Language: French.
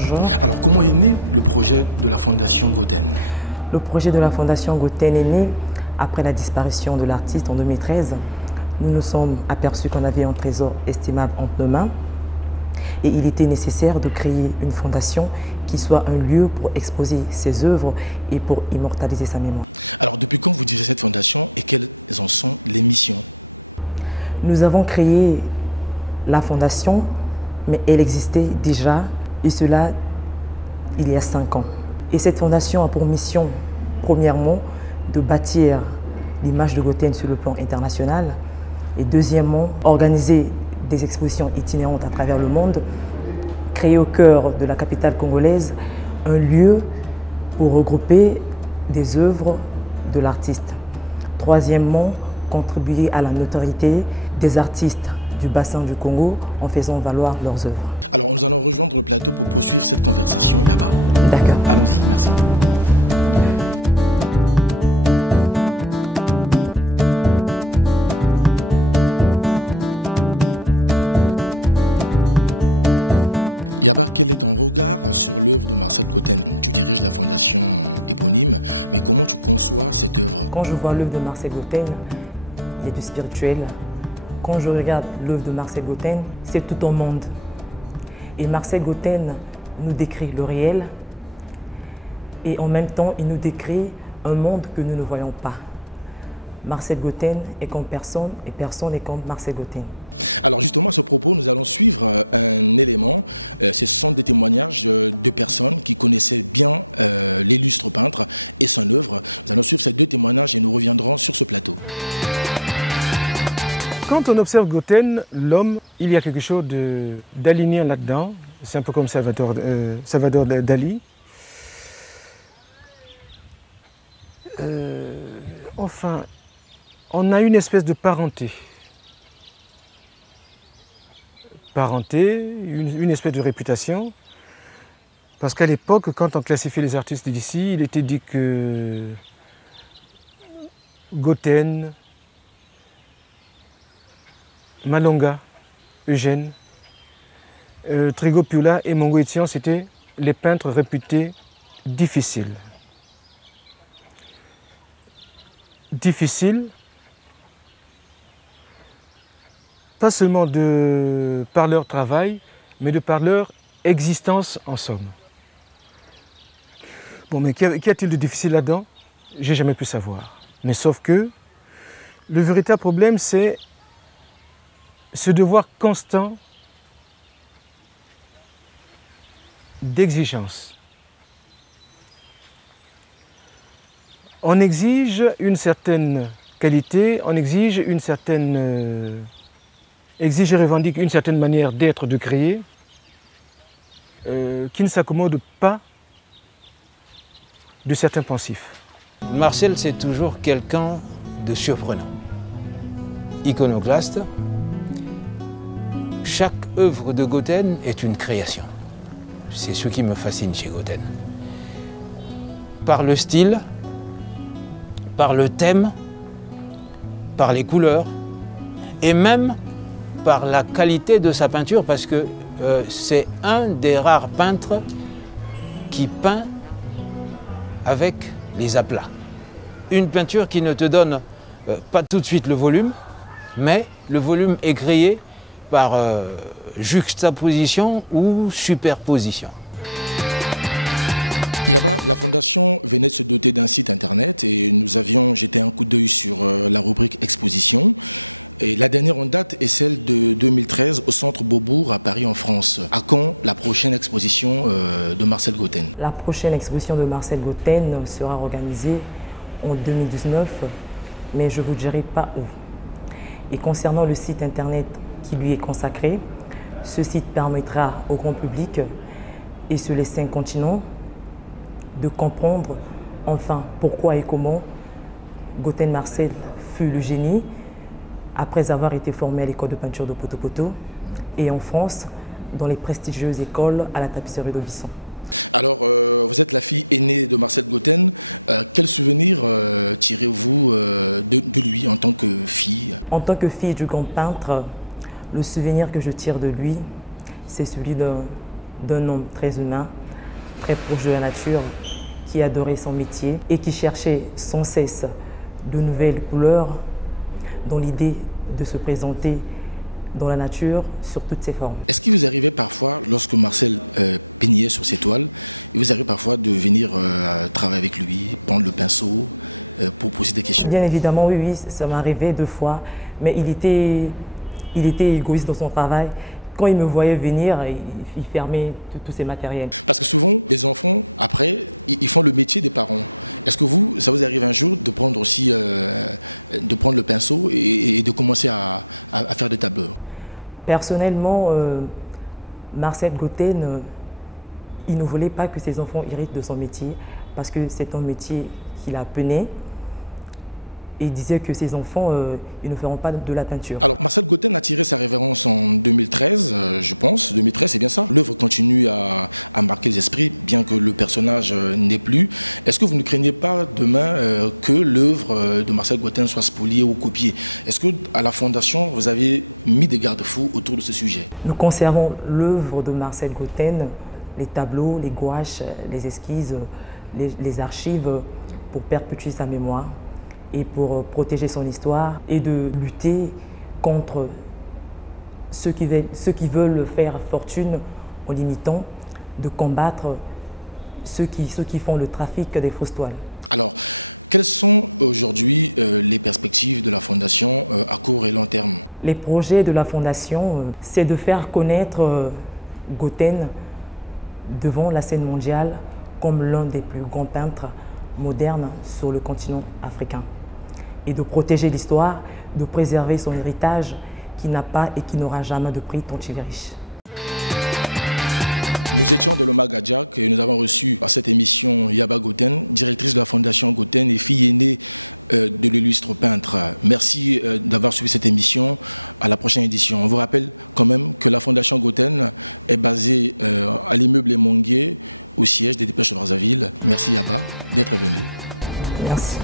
Bonjour. Alors, comment est né le projet de la Fondation Gauten? Le projet de la Fondation Gauten est né après la disparition de l'artiste en 2013. Nous nous sommes aperçus qu'on avait un trésor estimable entre nos mains et il était nécessaire de créer une fondation qui soit un lieu pour exposer ses œuvres et pour immortaliser sa mémoire. Nous avons créé la fondation, mais elle existait déjà, et cela il y a 5 ans. Et cette fondation a pour mission, premièrement, de bâtir l'image de Gauten sur le plan international, et deuxièmement, organiser des expositions itinérantes à travers le monde, créer au cœur de la capitale congolaise un lieu pour regrouper des œuvres de l'artiste. Troisièmement, contribuer à la notoriété des artistes du bassin du Congo en faisant valoir leurs œuvres. D'accord. Quand je vois l'œuvre de Marcel Gauten, il y a du spirituel. Quand je regarde l'œuvre de Marcel Gauten, c'est tout un monde. Et Marcel Gauten nous décrit le réel et en même temps, il nous décrit un monde que nous ne voyons pas. Marcel Gauten est comme personne et personne est comme Marcel Gauten. Quand on observe Gauten, l'homme, il y a quelque chose d'aligné là-dedans. C'est un peu comme Salvador Dali. Enfin, on a une espèce de parenté. Une espèce de réputation. Parce qu'à l'époque, quand on classifiait les artistes d'ici, il était dit que Gauten, Malonga, Eugène, Trigo Pula et Mongo Etienne, c'était les peintres réputés difficiles. Difficiles, pas seulement par leur travail, mais par leur existence en somme. Bon, mais qu'y a-t-il de difficile là-dedans? J'ai jamais pu savoir. Mais sauf que le véritable problème, c'est ce devoir constant d'exigence. On exige une certaine qualité, on exige et revendique une certaine manière d'être, de créer, qui ne s'accommode pas de certains pensifs. Marcel, c'est toujours quelqu'un de surprenant, iconoclaste. Chaque œuvre de Gauten est une création. C'est ce qui me fascine chez Gauten. Par le style, par le thème, par les couleurs et même par la qualité de sa peinture parce que c'est un des rares peintres qui peint avec les aplats. Une peinture qui ne te donne pas tout de suite le volume, mais le volume est créé par juxtaposition ou superposition. La prochaine exposition de Marcel Gauten sera organisée en 2019, mais je ne vous dirai pas où. Et concernant le site internet qui lui est consacré, ce site permettra au grand public et sur les 5 continents de comprendre enfin pourquoi et comment Gauten Marcel fut le génie après avoir été formé à l'école de peinture de Poto Poto et en France dans les prestigieuses écoles à la tapisserie d'Aubisson. En tant que fille du grand peintre, le souvenir que je tire de lui, c'est celui d'un d'un homme très humain, très proche de la nature, qui adorait son métier et qui cherchait sans cesse de nouvelles couleurs dans l'idée de se présenter dans la nature sur toutes ses formes. Bien évidemment, oui, ça m'est arrivé 2 fois, mais il était égoïste dans son travail. Quand il me voyait venir, il fermait tous ses matériels. Personnellement, Marcel Gauthen, il ne voulait pas que ses enfants héritent de son métier parce que c'est un métier qu'il apprenait. Et il disait que ses enfants, ils ne feront pas de la peinture. Nous conservons l'œuvre de Marcel Gauthen, les tableaux, les gouaches, les esquisses, les archives pour perpétuer sa mémoire et pour protéger son histoire et de lutter contre ceux qui veulent faire fortune en l'imitant, de combattre ceux qui font le trafic des fausses toiles. Les projets de la Fondation, c'est de faire connaître Gauthen devant la scène mondiale comme l'un des plus grands peintres modernes sur le continent africain. Et de protéger l'histoire, de préserver son héritage qui n'a pas et qui n'aura jamais de prix tant il est riche. Merci.